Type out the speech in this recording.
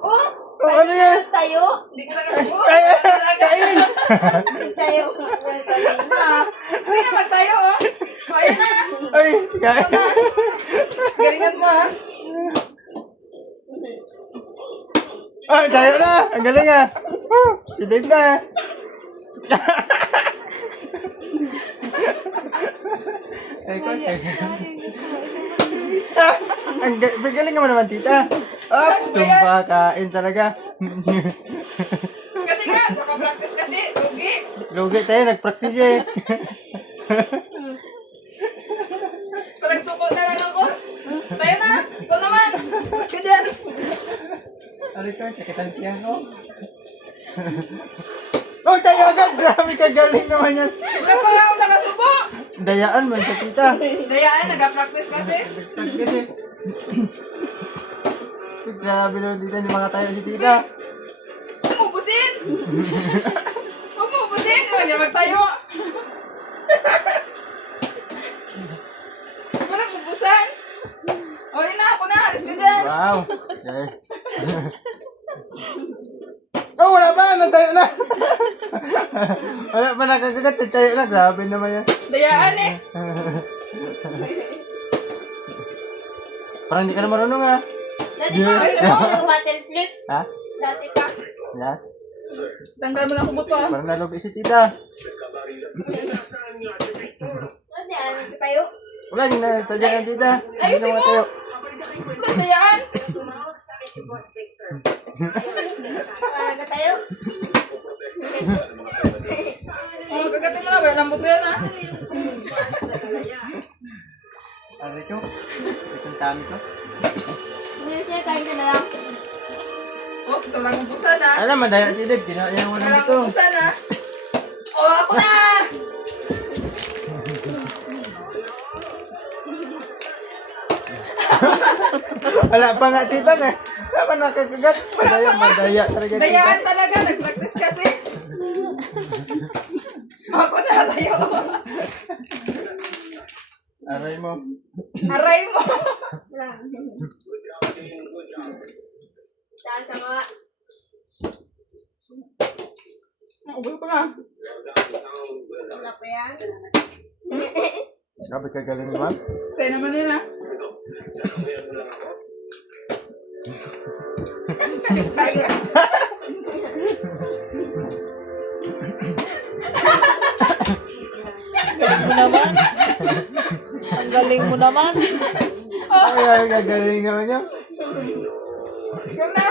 nagsuko. Ano yan? Tayo. Hindi ka nagsuko. Kaya, Talaga. kain! Tayo. Kanina. Hindi ka magtayo, oh. O, ayun na. Ay, kain! Galingan mo, ha. Ah, tayo na! Ang galing ah! Si Dave na! Ay, ko, ang galing naman naman, tita. Ah, tumba, kain talaga. Kasi nga, nakapractice kasi. Lugi. Lugi tayo, nag-practice eh. Parang suko na lang ako. Tayo na. Ikaw naman. Mas ka dyan. Aray ko, sakitan siya ko. Oh, tayo agad! Grabe ka, galing naman yan. Wala pa nga ako nakasubo. Dayaan man sa tita. Dayaan, nag-practice kasi. Nag-practice eh. Grabe naman tita, hindi makatayo si tita. Huwag mo ubusin. Huwag mo ubusin. Di ba niya magtayo? Walang ubusan. O, yun na. Ako na. Alis ka dyan. Wow! Okay. Oh, wala pa! Natayo na! Wala pa nakakagat, natayo na. Grabe naman yan. Dayaan eh. Parang hindi ka na marunong ah. Dati pa ako yung battle flip. Ha? Dati pa. Yeah? Tanggal mo lang kumot ko. Parang nalugi si tita. Hindi, ano tayo? Wala, hindi na sadya ng tita. Hindi Ayusin na mo! matayo. Dayaan. Talaga tayo? Oh, kagatin mo na. Wala lambot yan, ha. Aray ko. Itong tummy ko. Hindi siya, kain ka na lang. Oh, gusto mo lang ubusan, ha. Alam, madaya si Dave. Kinain niya wala Walang dito. ubusan, ha. Oh, ako na! Wala pa nga tita na. Wala pa nakakagat. Madaya, madaya talaga tita. Dayaan talaga. Nag-practice kasi. Ako na tayo. Aray mo. Aray mo. Saan sa mga... Ubus ko na. Wala pa yan. Grabe ka galing naman. Sa'yo naman yun, ha. Tayo. Galing mo naman. Ang galing mo naman. Ay, gagaling naman niya. Ikaw na.